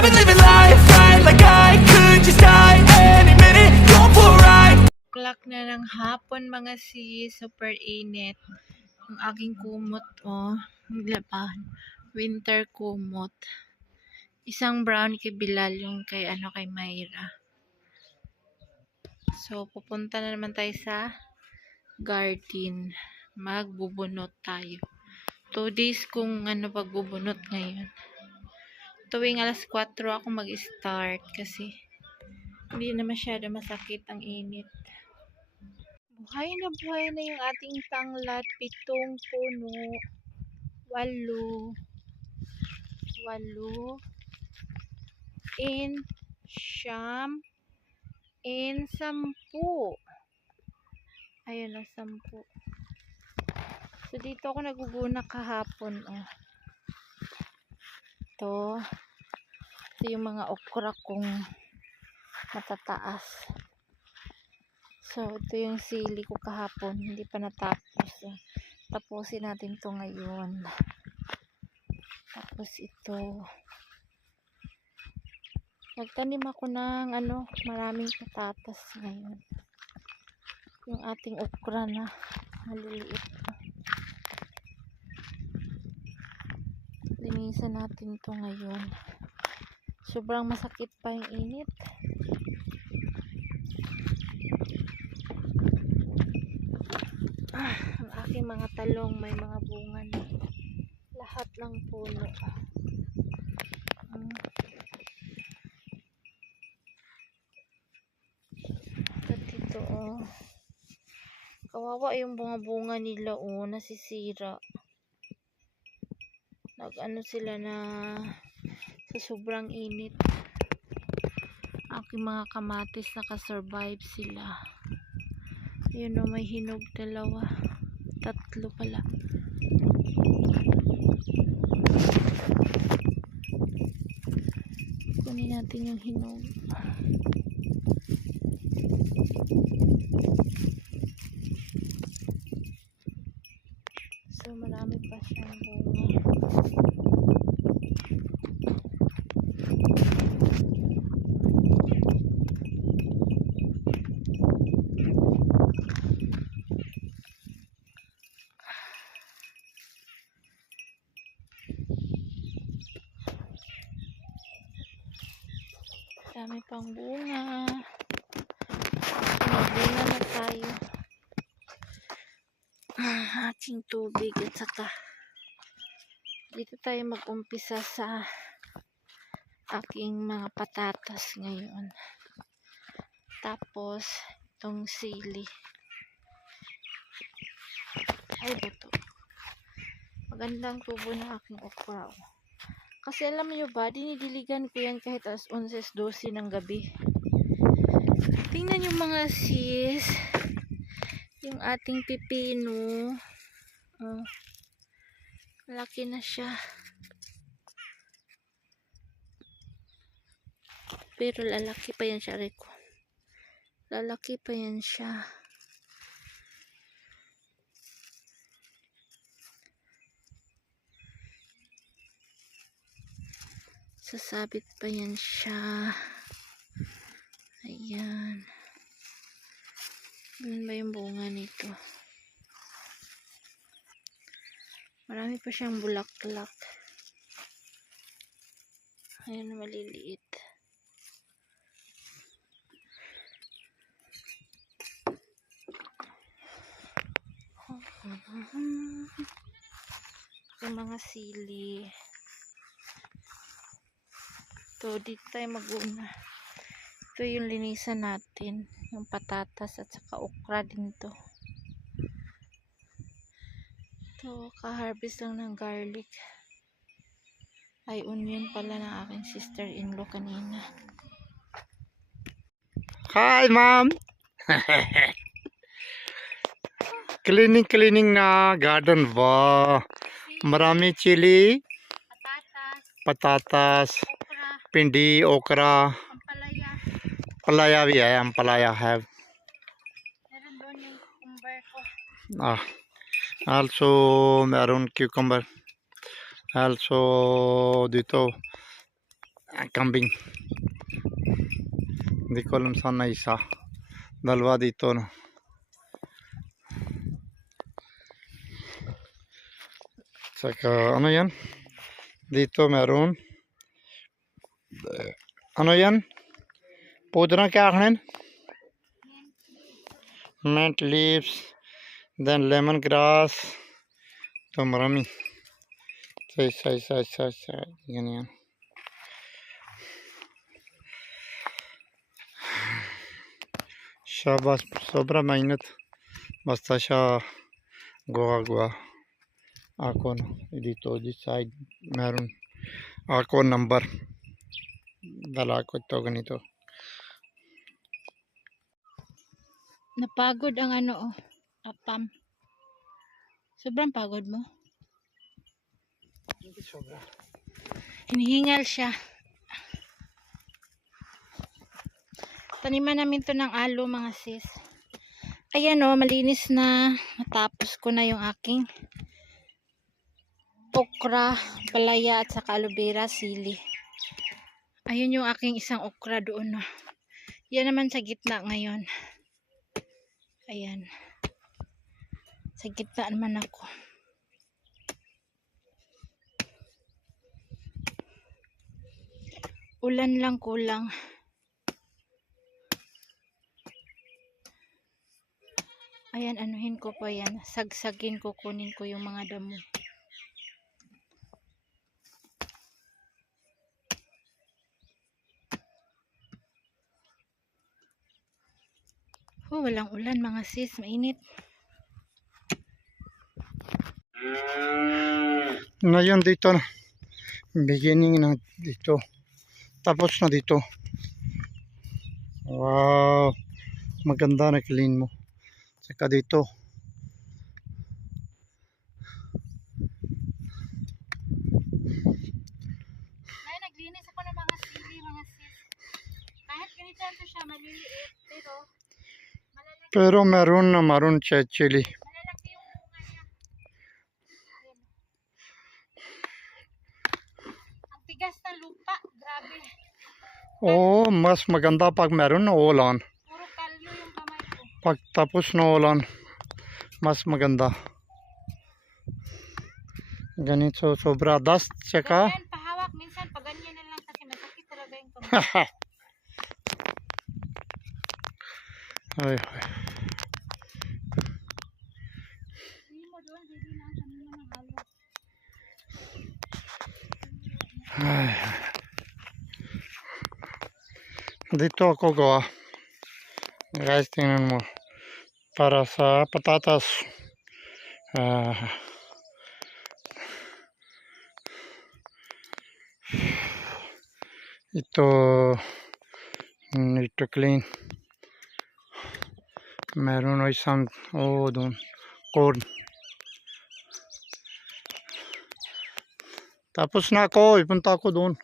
I've been living life right like I could just die any minute, going for a ride. Clock na ng hapon mga sis, super init. Ang aking kumot, oh, naglaban. Winter kumot. Isang brown kay Bilal, yung kay kay Mayra. So, pupunta na naman tayo sa garden. Magbubunot tayo. 2 days kung pagbubunot ngayon. Tuwing alas 4 ako mag-start kasi hindi na masyado masakit ang init. Buhay na yung ating tanglad. 7 puno. 8. 8 siyam and 10. Ayun na, 10. So, dito ako naguguna kahapon, oh. Ito yung mga okra kong matataas. So, ito yung sili ko kahapon. Hindi pa natapos. Tapusin natin to ngayon. Tapos ito. Nagtanim ako ng maraming patatas ngayon. Yung ating okra na maliliit. Linisan natin to ngayon. Sobrang masakit pa yung init. Ang aking mga talong may mga bunga na. Lahat ng puno. At ito, oh. Kawawa yung bunga nila, oh, nasisira. Sila na sa sobrang init. Aking mga kamatis nakasurvive sila. Yun, oh, may hinog 2. 3 pala. Kunin natin yung hinog. So, marami pa siyang bunga. Dami pang bunga. Magbunga na tayo. Ating tubig at saka dito tayo mag-umpisa sa aking mga patatas ngayon. Tapos itong sili. Ay, bato. Magandang tubo ng aking okra. Kasi alam niyo ba, dinidiligan ko yan kahit alas 11-12 ng gabi. Tingnan yung mga sis. Yung ating pipino. Oh, malaki na siya. Pero lalaki pa yan siya, Rico. Lalaki pa yan siya. Sasabit pa yan siya. Ayan. Ano ba yung bunga nito? Marami pa siyang bulaklak. Ayan, maliliit. Yung mga sili. Ito, dito tayo mag-una. Ito yung linisan natin. Yung patatas at saka okra din to. Ito, ka-harvest lang ng garlic. Ay, onion pala ng aking sister-in-law kanina. Hi, ma'am. Cleaning na garden. Wow. Marami chili, patatas, Okra, pindi, okra, ampalaya. palaya भी है, ampalaya have. Meron doon yung cucumber ko. Also maroon cucumber. Also dito kambing. Hindi ko alam saan na isa. Dalawa dito, no. Saka ano yan? Dito meron. Ano yan? Pudra kya akhnen? Mint leaves. Then lemongrass. To marami. Say. Ganyan. Siya bas sobra mainit. Basta siya gawa. Ako no. Dito this side meron. Ako number. Dala ko ito ganito. Napagod ang ano, apam. Sobrang pagod mo. Hindi sobra. Hinihingal siya. Taniman namin to ng alo mga sis. Ayan o, malinis na. Natapos ko na yung aking okra, palaya at saka aloe vera, sili. Ayun yung aking isang okra doon. No. Yan naman sa gitna ngayon. Ayan. Sa gitna naman ako. Ulan lang kulang. Ayan, anuhin ko pa yan. Sagsagin ko, kunin ko yung mga damo. Oh, walang ulan mga sis. Mainit. Na yun dito na. Beginning na dito. Tapos na dito. Wow. Maganda na clean mo. Saka dito. Ay, naglinis ako ng mga sili mga sis. Kahit ganito siya maliliit, Pero meron na maroon siya chili. malalaki yung bunga niya. Ang tigas ng lupa, grabe. Oh, mas maganda pag meron na ulan. Puro kalyo yung kamay ko. Pag tapos na ulan, mas maganda. Ganito sobra dust tsaka. Ganyan, pahawak. Minsan, pag ganyan na lang kasi masakit talaga yung kamay. Ay. Hindi mo doon, hindi lang kanina ng halo. Ay. Dito ako gawa. Guys, tingnan mo. Para sa patatas. Ito need to clean. Meron ay isang doon corn. Tapos na ako, ipunta ako doon.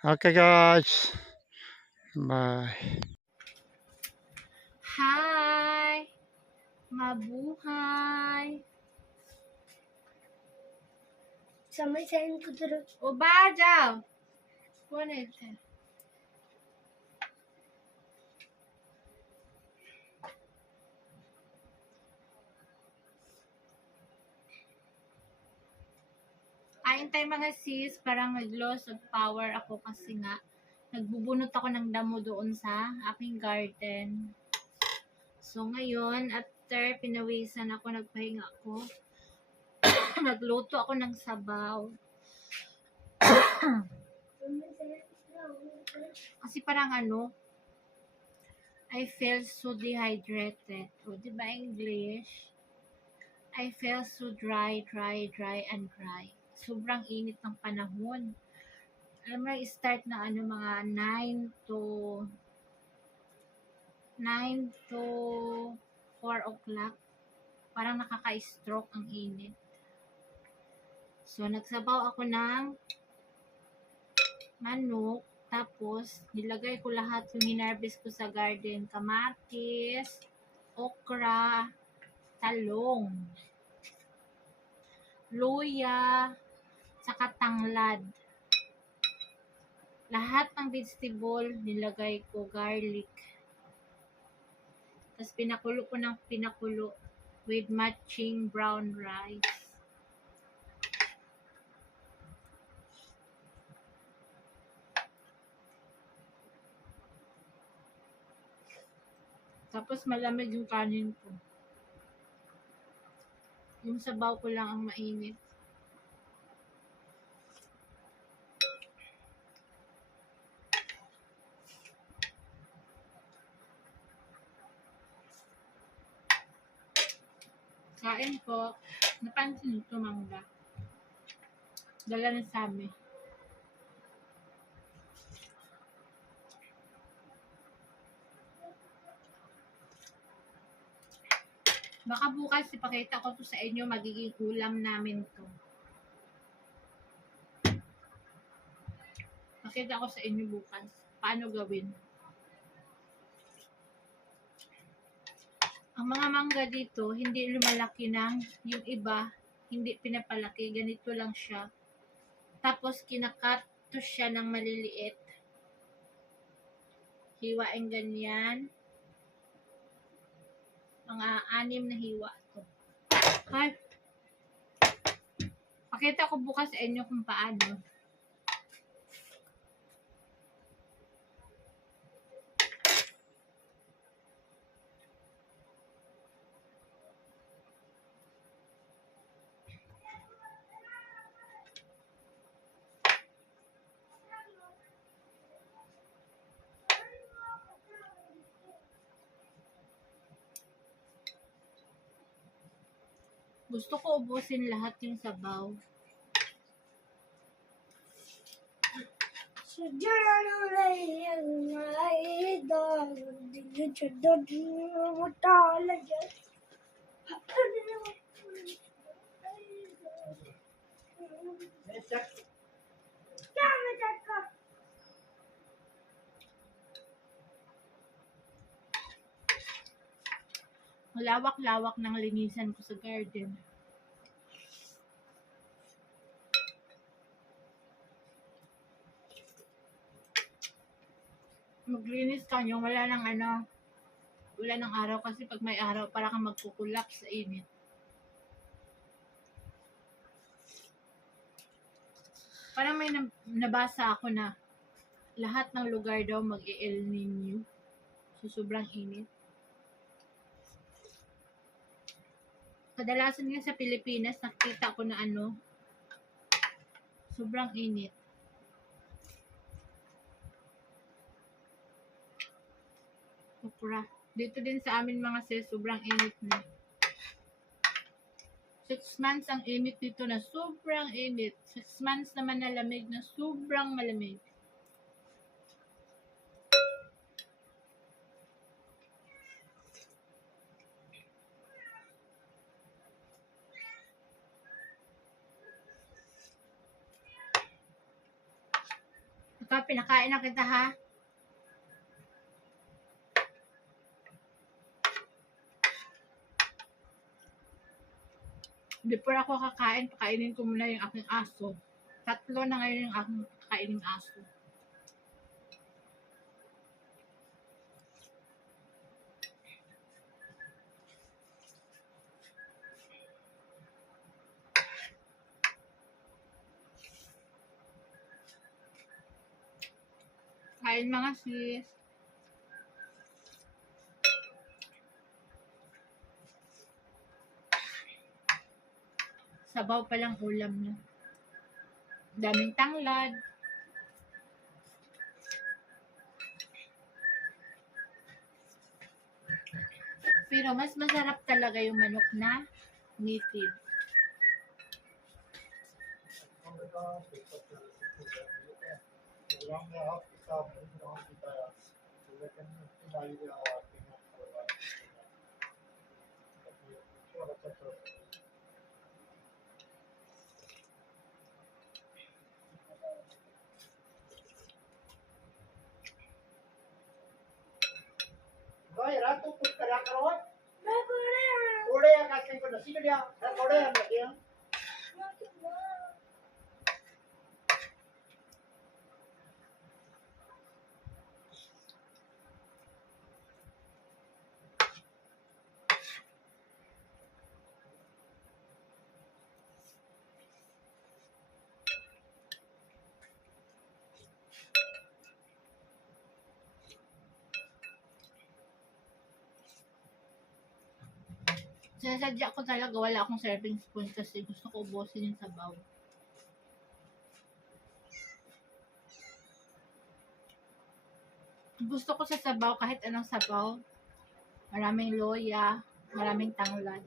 Okay guys. Bye. Hi! Mabuhay! Samay sayin ko dito. O ba, jaw? Kuha na ito. Kain tayo mga sis, parang nag-loss of power ako kasi nga nagbubunot ako ng damo doon sa aking garden. So ngayon, after pinawisan ako, nagpahinga ako. Nagluto ako ng sabaw. Kasi parang ano, I feel so dehydrated. O, di ba English? I feel so dry and dry. Sobrang init ng panahon. Alam mo, start na ano, mga 9 to 4 o'clock. Parang nakaka-stroke ang init. So, nagsabaw ako ng manok. Tapos, nilagay ko lahat yung hinarvest ko sa garden. Kamatis, okra, talong, luya, saka tanglad. Lahat ng vegetable, nilagay ko garlic. Tapos pinakulo ko ng pinakulo with matching brown rice. Tapos malamig yung kanin ko. Yung sabaw ko lang ang mainit. Kain po. Napansin nyo ito, mangga. Dala na sa amin. Baka bukas ipakita ko to sa inyo, magiging ulam namin to. Pakita ko sa inyo bukas. Paano gawin? Ang mga mangga dito, hindi lumalaki ng yung iba, hindi pinapalaki. Ganito lang siya. Tapos kinakat to siya ng maliliit. Hiwain ganyan. Mga 6 na hiwa to. Okay. Pakita ko bukas sa inyo kung paano. Gusto ko ubusin lahat yung sabaw. Lawak-lawak ng linisan ko sa garden. Maglinis ka nyo, wala nang araw kasi pag may araw para kang magkukulap sa init. Parang may nabasa ako na lahat ng lugar daw mag-El Nino. So, sobrang init. Kadalasan nga sa Pilipinas, nakita ko na sobrang init. Okra. Dito din sa amin mga sis, sobrang init na. 6 months ang init dito na sobrang init. 6 months naman na lamig na sobrang malamig. Ito, pinakain na kita ha. Before ako kakain, pakainin ko muna yung aking aso. 3 na ngayon yung aking kakainin aso. Kain mga sis. Sabaw pa lang ulam niya. Daming tanglad. Pero mas masarap talaga yung manok na native. Boy, rato put kara karawat. Ode ya kasing ko nasi dia. Ode ya dia. Sinasadya ko talaga wala akong serving spoon kasi gusto ko ubusin yung sabaw. Gusto ko sa sabaw kahit anong sabaw. Maraming loya, maraming tanglad.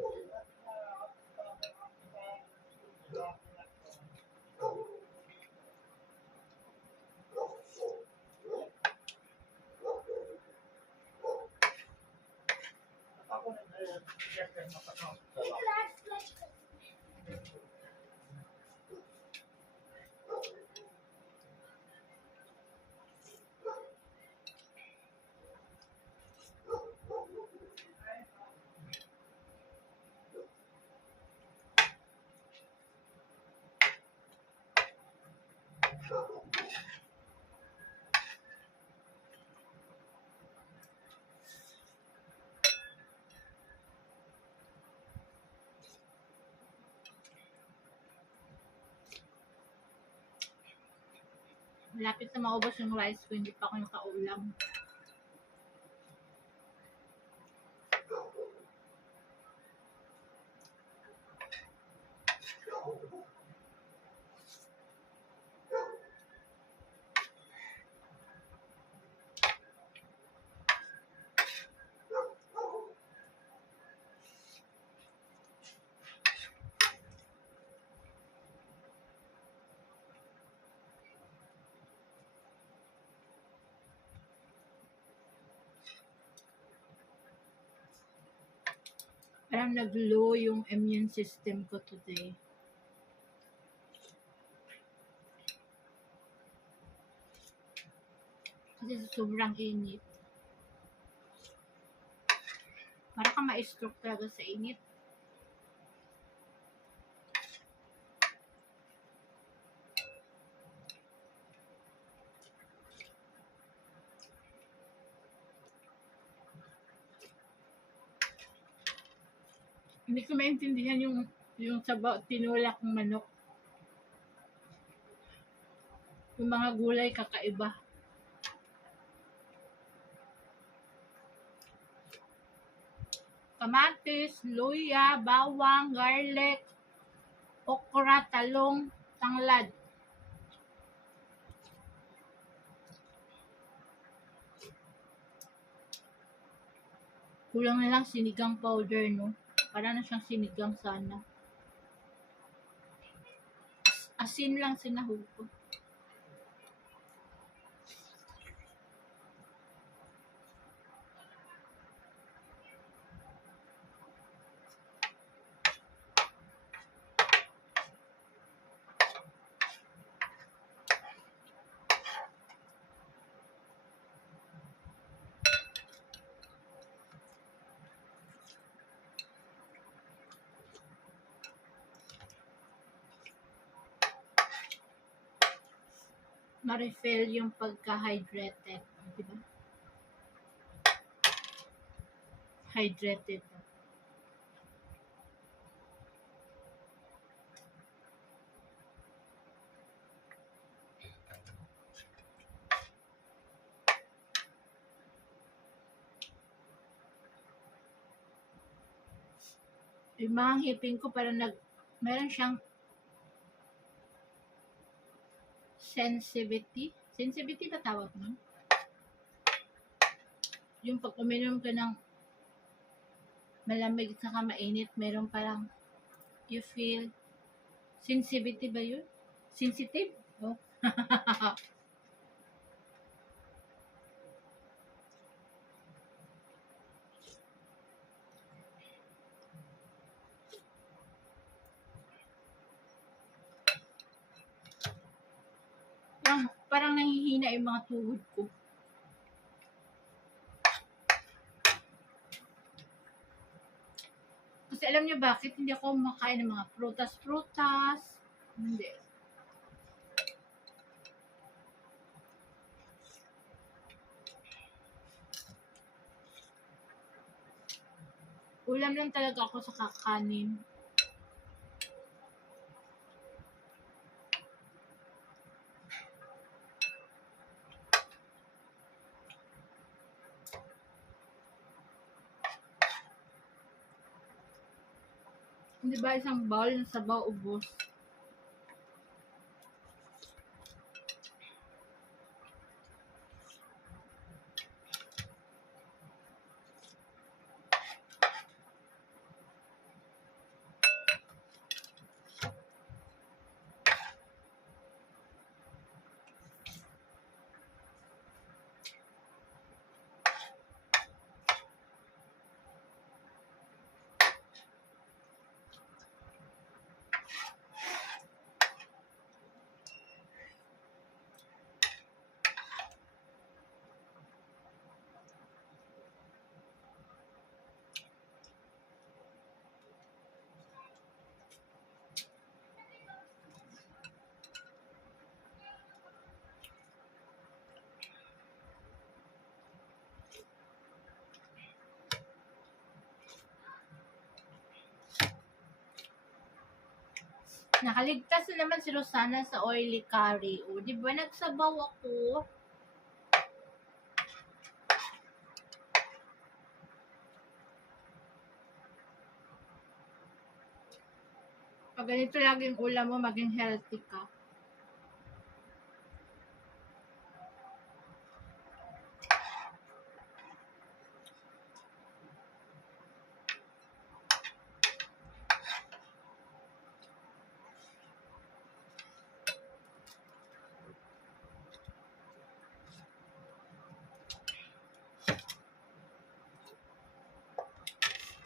Malapit na maubos yung rice ko, hindi pa ako nakaulam. Parang nag-low yung immune system ko today. Kasi sobrang init. Para ka ma-stroke talaga sa init. Hindi ko maintindihan yung sabaw tinulak ng manok. Yung mga gulay kakaiba. Kamatis, luya, bawang, garlic, okra, talong, tanglad. Kulang na lang sinigang powder, no? Para na siyang sinigang sana. Asin lang sinahog ko. Ma-refill yung pagka-hydrated. Diba? Hydrated. Yung mga ngipin ko parang meron siyang sensitivity. Sensitivity ba tawag nun? Yung pag uminom ka ng malamig saka mainit, meron parang you feel sensitivity ba yun? Sensitive? Oh. Parang nanghihina yung mga tuhod ko. Kasi alam niyo bakit hindi ako makain ng mga prutas. Hindi. Ulam lang talaga ako sa kakanin. Di ba isang bowl ng sabaw ubos? Nakaligtas na naman si Rosana sa oily curry. O, di ba nagsabaw ako? Pag ganito laging ulam mo, maging healthy ka.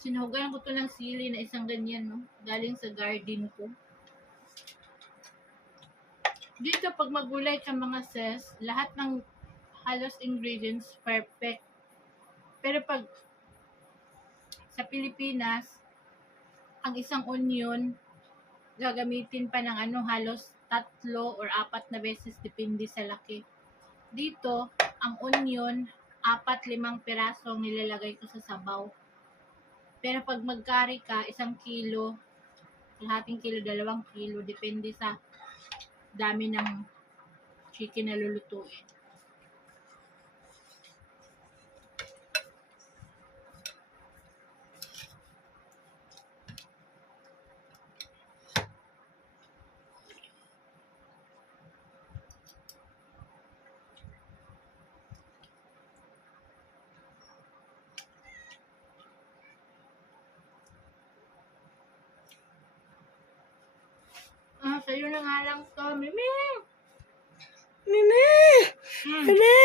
Sinuhugan ko to ng sili na isang ganyan, no? Galing sa garden ko. Dito, pag magulay ka mga sis, lahat ng halos ingredients, perfect. Pero pag sa Pilipinas, ang isang onion, gagamitin pa ng halos 3 or 4 na beses, depende sa laki. Dito, ang onion, 4-5 piraso ang nilalagay ko sa sabaw. Pero pag mag-curry ka, 1 kilo, kalahating kilo, 2 kilo, depende sa dami ng chicken na lulutuin. Sa'yo na nga lang to, Mimi! Mimi! Mimi!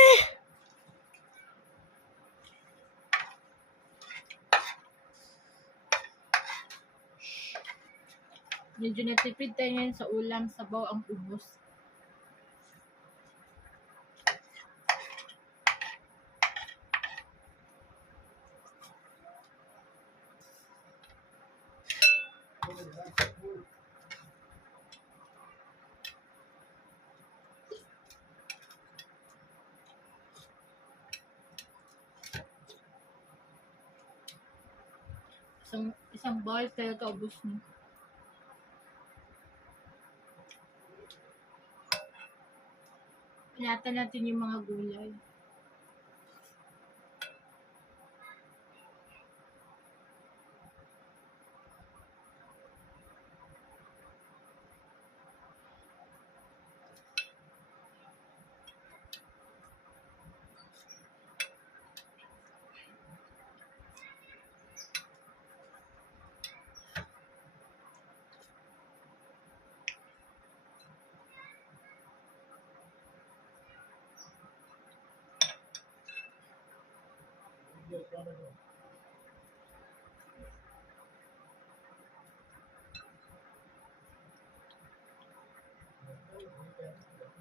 Medyo natipid tayo ngayon sa ulam, sabaw ang ubos. Isang bowl talaga ubos mo. Pinata natin yung mga gulay.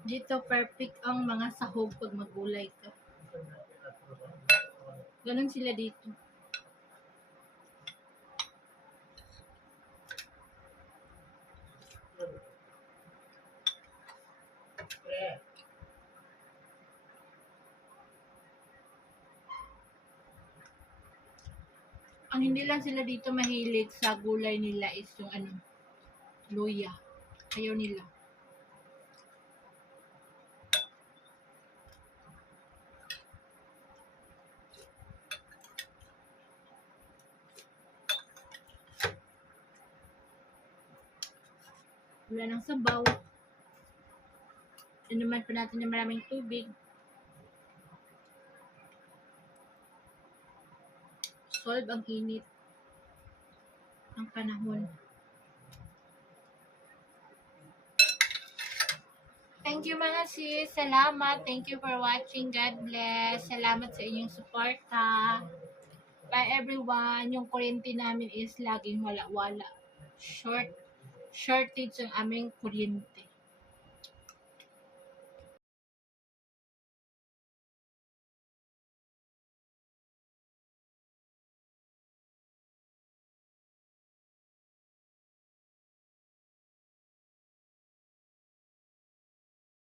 Dito perfect ang mga sahog pag magulay ka. Ganun sila dito. Ang hindi lang sila dito mahilig sa gulay nila is yung luya. Ayaw nila. Wala nang sabaw. Inuman pa natin ng maraming tubig. Solve ang init ng panahon. Thank you mga sis. Salamat. Thank you for watching. God bless. Salamat sa inyong suporta. Bye everyone. Yung kuryente namin is laging wala-wala. Shortage ang aming kuryente.